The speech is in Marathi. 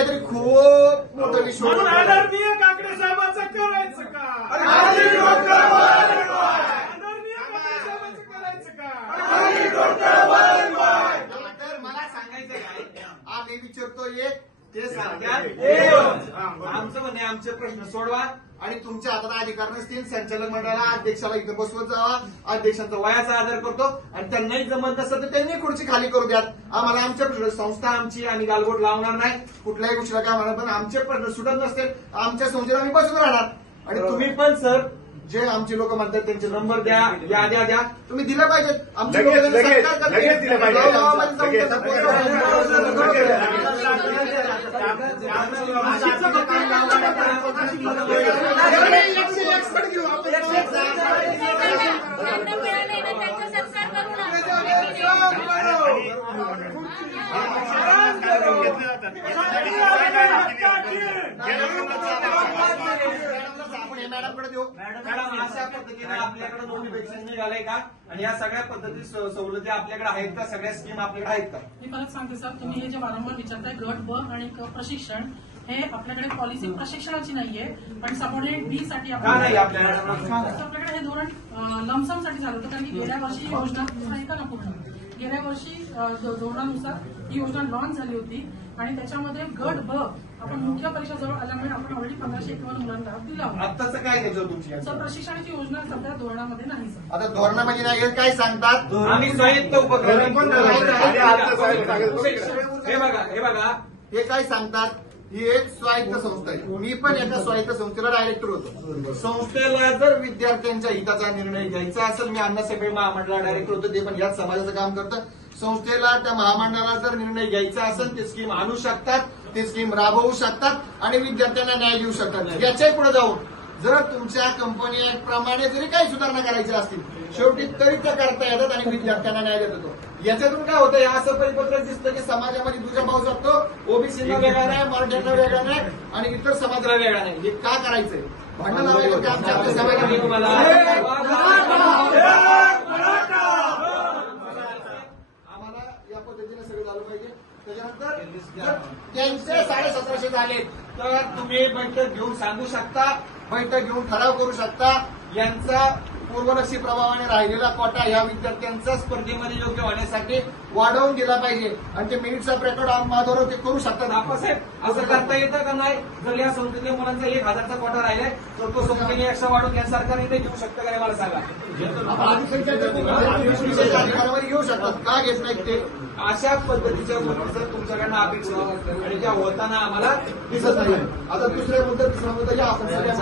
काहीतरी खूप मोठं विश्व आदरणीय काकडे साहेबांचं करायचं का? आदरणीय साहेबांचं करायचं का? तर मला सांगायचं काय, आम्ही विचारतो एक, ते सांगतात आमचं म्हणणे आमचे प्रश्न सोडवा आणि तुमच्या हातात अधिकार नसतील संचालक मंडळाला अध्यक्षाला इथं बसवत जावा, अध्यक्षांचा वयाचा आदर करतो आणि त्यांनाही जमत नसतं तर त्यांनी खुर्ची खाली करू द्यात. आम्हाला आमच्या प्रश्न, संस्था आमची, आम्ही गालबोट लावणार नाही कुठल्याही गोष्टीला काय म्हणणार, पण आमचे प्रश्न सुटत नसतील आमच्या संस्थेला आम्ही बसून राहणार. आणि तुम्ही पण सर जे आमचे लोक म्हणतात त्यांचे नंबर द्या, याद्या द्या, तुम्ही दिलं पाहिजेत. आमचे लोक लगेच दिलं पाहिजे. मॅडमकडे देऊ. मॅडम अशा पद्धतीने आपल्याकडे नोटिफिकेशन निघालंय का आणि या सगळ्या पद्धती सवलती आपल्याकडे आहेत का, सगळ्या स्कीम आपल्याकडे आहेत का? मी परत सांगते सर, तुम्ही हे जे वारंवार विचारताय गट ब आणि प्रशिक्षण, हे आपल्याकडे पॉलिसी प्रशिक्षणाची नाहीये पण सबऑर्डिनेट बी साठी आपल्याकडे हे धोरण लमसम साठी झालं होतं. कारण की गेल्या वर्षी ही योजना ऐका ना पूर्ण, गेल्या वर्षी धोरणानुसार ही योजना लॉन्च झाली होती आणि त्याच्यामध्ये गट ब आपण मुख्य परीक्षा जवळ आल्यामुळे आपण ऑलरेडी 1551 मुलांना दिला होता. आत्ताच काय घ्यायचं तुमची सर प्रशिक्षणाची योजना सध्या धोरणामध्ये नाही सर. आता धोरणामध्ये नाही काय सांगतात, आम्ही स्वायत्त उपक्रम हे बघा हे काय सांगतात, ही एक स्वायत्त संस्था आहे. मी पण एका स्वायत्त संस्थेला डायरेक्टर होतो. संस्थेला जर विद्यार्थ्यांच्या हिताचा निर्णय घ्यायचा असेल, मी अण्णासाहेब महामंडळाला डायरेक्टर होतो, ते पण याच समाजाचं काम करतं. संस्थेला त्या महामंडळाला जर निर्णय घ्यायचा असेल ते स्कीम आणू शकतात, ते स्कीम राबवू शकतात आणि विद्यार्थ्यांना न्याय देऊ शकतात. याच्याही पुढे जाऊन जर तुमच्या कंपनी ऍक्ट प्रमाणे जरी काही सुधारणा करायच्या असतील शेवटी तरी त्या करता येतात आणि विद्यार्थ्यांना न्याय देत होतो. याच्यातून काय होतं, असं परिपत्रक दिसतं की समाजामध्ये दुजा पाहू शकतो, ओबीसीला वेगळा नाही, मराठ्यांना वेगळा नाही आणि इतर समाजाला वेगळा नाही. हे का करायचंय, भांडण लावायचं का आमच्या समाजामध्ये? आम्हाला या पद्धतीने सगळं झालं पाहिजे. त्याच्यानंतर त्यांचे 1750 झाले तर तुम्ही बैठक घेऊन सांगू शकता, बैठक घेऊन ठराव करू शकता. यांचा पूर्वलक्षी प्रभावाने राहिलेला कोटा या विद्यार्थ्यांचा स्पर्धेमध्ये योग्य होण्यासाठी वाढवून दिला पाहिजे आणि ते मिनिट्स ऑफ रेकॉर्ड माधवराव ते करू शकतात. आपासाहेब असं करता येतं का नाही? जर या संस्थेच्या मुलांचा 1000चा कोटा राहिलाय तर तो संस्थेने एक्स्ट्रा वाढवून या सरकारने ते घेऊ शकतं का, मला सांगा. अधिकारामध्ये घेऊ शकतात, का घेत नाहीत ते? अशा पद्धतीच्या गोष्टी जर तुमच्याकडनं अपेक्षित आणि त्या होताना आम्हाला दिसत नाही. आता दुसऱ्या मुद्दा, तिसरा मुद्दा या आपण सगळ्या